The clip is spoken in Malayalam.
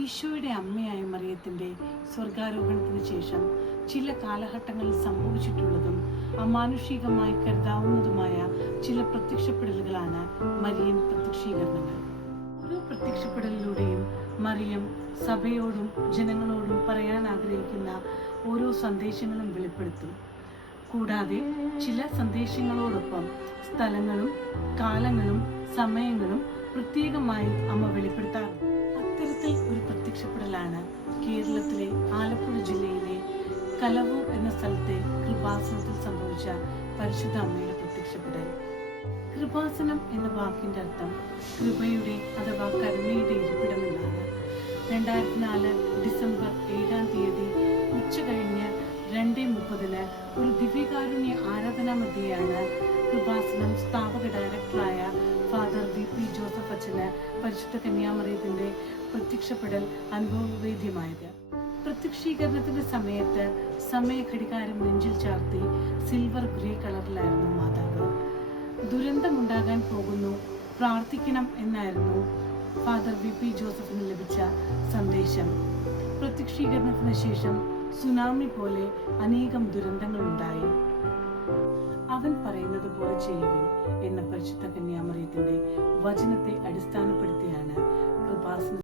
ഈശോയുടെ അമ്മയായ മറിയത്തിൻ്റെ സ്വർഗാരോഹണത്തിന് ശേഷം ചില കാലഘട്ടങ്ങളിൽ സംഭവിച്ചിട്ടുള്ളതും അമാനുഷികമായി കരുതാവുന്നതുമായ ചില പ്രത്യക്ഷപ്പെടലുകളാണ് മരിയൻ പ്രത്യക്ഷീകരണങ്ങൾ. ഓരോ പ്രത്യക്ഷപ്പെടലിലൂടെയും മറിയം സഭയോടും ജനങ്ങളോടും പറയാൻ ആഗ്രഹിക്കുന്ന ഓരോ സന്ദേശങ്ങളും വെളിപ്പെടുത്തും. കൂടാതെ ചില സന്ദേശങ്ങളോടൊപ്പം സ്ഥലങ്ങളും കാലങ്ങളും സമയങ്ങളും പ്രത്യേകമായി അമ്മ വെളിപ്പെടുത്താറുണ്ട്. അത്തരത്തിൽ ഒരു പ്രത്യക്ഷപ്പെടലാണ് കേരളത്തിലെ ആലപ്പുഴ ജില്ലയിലെ കലവൂർ എന്ന സ്ഥലത്തെ കൃപാസനത്തിൽ സംഭവിച്ച പരിശുദ്ധ അമ്മയുടെ പ്രത്യക്ഷപ്പെടൽ. കൃപാസനം എന്ന വാക്കിൻ്റെ അർത്ഥം കൃപയുടെ അഥവാ കരുണയുടെ ഇരിപ്പിടം എന്നാണ്. 2004 ഡിസംബർ 7 ഉച്ച കഴിഞ്ഞ് 2:30 ഒരു ദിവ്യകാരുണ്യ ആരാധനാ മധ്യയാണ് കൃപാസനം സ്ഥാപക ഡയറക്ടറായ ഫാദർ VP ജോസഫ് അച്ഛന് പരിശുദ്ധ കന്യാമറിയത്തിൻ്റെ പ്രത്യക്ഷപ്പെടൽ അനുഭവവേദ്യമായത്. പ്രത്യക്ഷീകരണത്തിന്റെ സമയത്ത് സമയഘടികാരം നെഞ്ചിൽ ചാർത്തി സിൽവർ ഗ്രേ കളറിലായിരുന്നു മാതാവ്. ദുരന്തമുണ്ടാകാൻ പോകുന്നു, പ്രാർത്ഥിക്കണം എന്നായിരുന്നു ഫാദർ VP ജോസഫിന് ലഭിച്ച സന്ദേശം. പ്രത്യക്ഷീകരണത്തിന് ശേഷം സുനാമി പോലെ അനേകം ദുരന്തങ്ങളുണ്ടായി. അവൻ പറയുന്നത് പോലെ ചെയ്യുവിൻ എന്ന പരിശുദ്ധ കന്യാമറിയത്തിന്റെ വചനത്തെ അടിസ്ഥാനപ്പെടുത്തിയാണ് കൃപാസന